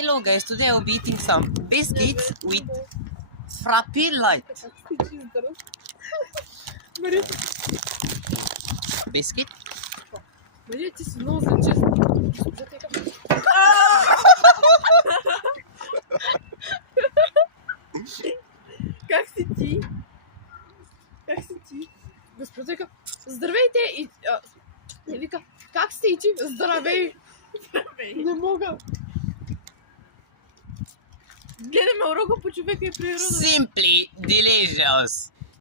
Hello guys, today I'll be eating some biscuits with Frappe Light. Biscuit? Мария, ти си много за честно. Как си ти? Как си ти? Господека, здравейте и... Не вика, как сте и ти? Здравей! Здравей! Не мога! Гледаме урока по човека и природа. Simply delicious!